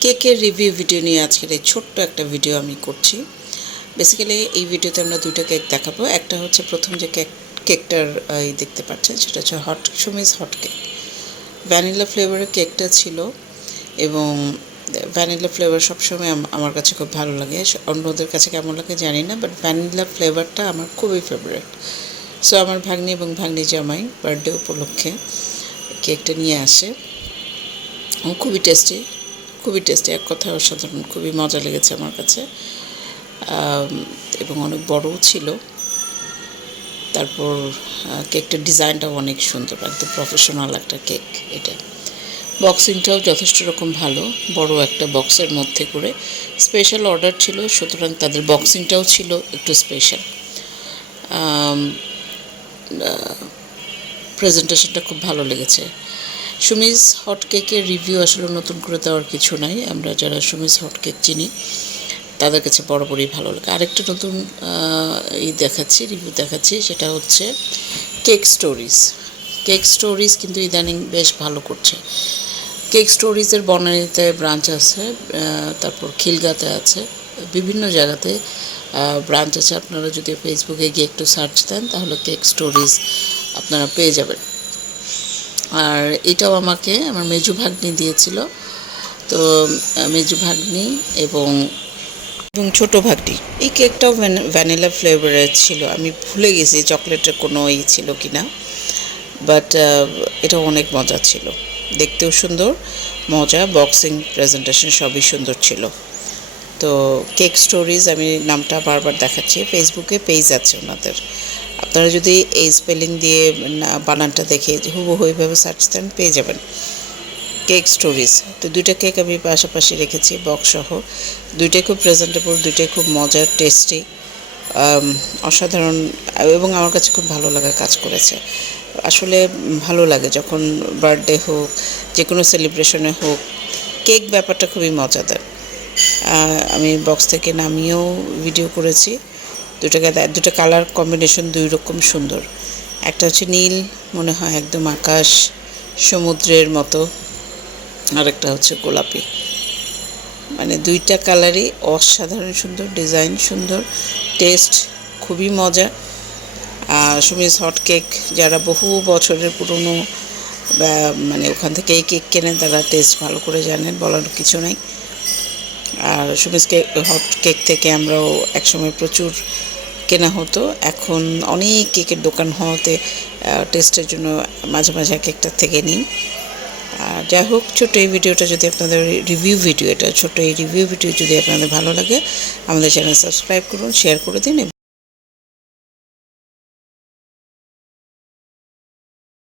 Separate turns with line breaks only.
কেকের review video নিয়ে আজকের এই ছোট্ট একটা ভিডিও আমি করছি। বেসিক্যালি এই ভিডিওতে আমরা দুটো কেক দেখাবো। একটা হচ্ছে প্রথম যে কেক কেকটার এই দেখতে পাচ্ছেন, সেটা হচ্ছে hot Sumi's hot cake vanilla ফ্লেভারের কেকটা ছিল এবং ভ্যানিলা ফ্লেভার সবসময় আম- আমার কাছে খুব ভালো লাগে। অন্যদের কাছে কেমন লাগে জানি না বাট ভ্যানিলা ফ্লেভারটা আমার খুবই ফেভারিট সো আমার ভাগ্নি এবং ভাগ্নি জামাই বার্থডে উপলক্ষে কেকটা নিয়ে আসে। খুবই টেস্টি খুবই টেস্টি এক কথায় অসাধারণ, খুবই মজা লেগেছে আমার কাছে। এবং অনেক বড়ও ছিল। তারপর কেকটার ডিজাইনটাও অনেক সুন্দর, একদম প্রফেশনাল একটা কেক এটা। বক্সিংটাও যথেষ্ট রকম ভালো, বড় একটা বক্সের মধ্যে করে স্পেশাল অর্ডার ছিল, সুতরাং তাদের বক্সিংটাও ছিল একটু স্পেশাল প্রেজেন্টেশনটা খুব ভালো লেগেছে। সুমিজ হট কেকের রিভিউ আসলে নতুন করে দেওয়ার কিছু নাই। আমরা যারা সুমিজ হট কেক চিনি, তাদের কাছে বরাবরই ভালো লাগে। আরেকটা নতুন ই দেখাচ্ছি রিভিউ দেখাচ্ছি, সেটা হচ্ছে কেক স্টোরিজ। কেক স্টোরিজ কিন্তু ইদানিং বেশ ভালো করছে। কেক স্টোরিজের বনানীতে ব্রাঞ্চ আছে তারপর খিলগাতে আছে, বিভিন্ন জায়গাতে ব্রাঞ্চ আছে। আপনারা যদি ফেসবুকে গিয়ে একটু সার্চ দেন, তাহলে কেক স্টোরিজ আপনারা পেয়ে যাবেন। আর এটাও আমাকে, আমার মেজু ভাগ্নি দিয়েছিল। তো মেজু ভাগ্নি এবং এবং ছোটো ভাগটি এই কেকটাও ভ্যানিলা ফ্লেভারের ছিল। আমি ভুলে গেছি চকলেটের কোনো ই ছিল কি না বাট এটা অনেক মজা ছিল। দেখতেও সুন্দর, মজা, বক্সিং প্রেজেন্টেশন সবই সুন্দর ছিল। তো, কেক স্টোরিজ আমি নামটা বারবার দেখাচ্ছি। ফেসবুকে পেজ আছে ওনাদের। আপনারা যদি এই স্পেলিং দিয়ে বানানটা দেখে হুবহু এইভাবে সার্চ দেন, পেয়ে যাবেন। কেক স্টোরিজ তো দুইটা কেক আমি পাশাপাশি রেখেছি বক্সসহ দুইটাই খুব প্রেজেন্টেবল দুইটাই খুব মজার টেস্টি অসাধারণ, এবং আমার কাছে খুব ভালো লাগা কাজ করেছে। আসলে ভালো লাগে যখন বার্থডে হোক যে কোনো সেলিব্রেশনে হোক কেক ব্যাপারটা খুবই মজাদার। আমি বক্স থেকে নামিয়েও ভিডিও করেছি। দুটাকে দুটো কালার কম্বিনেশন দুই রকম সুন্দর। একটা হচ্ছে নীল, মনে হয় একদম আকাশ, সমুদ্রের মতো আরেকটা হচ্ছে গোলাপি। মানে দুইটা কালারই অসাধারণ সুন্দর ডিজাইন সুন্দর টেস্ট খুবই মজা। আর সুমিস হট কেক যারা বহু বছরের পুরনো মানে ওখান থেকে এই কেক কেনেন, তারা টেস্ট ভালো করে জানেন, বলার কিছু নাই। আর সুমিস কেক হট কেক থেকে আমরাও একসময় প্রচুর কেনা হতো। এখন অনেক কেকের দোকান হওয়াতে টেস্টের জন্য মাঝে মাঝে এক একটা থেকে নিন আর যাই হোক ছোটো এই ভিডিওটা যদি আপনাদের রিভিউ ভিডিও এটা ছোটো এই রিভিউ ভিডিও যদি আপনাদের ভালো লাগে, আমাদের চ্যানেল সাবস্ক্রাইব করুন শেয়ার করে দিন।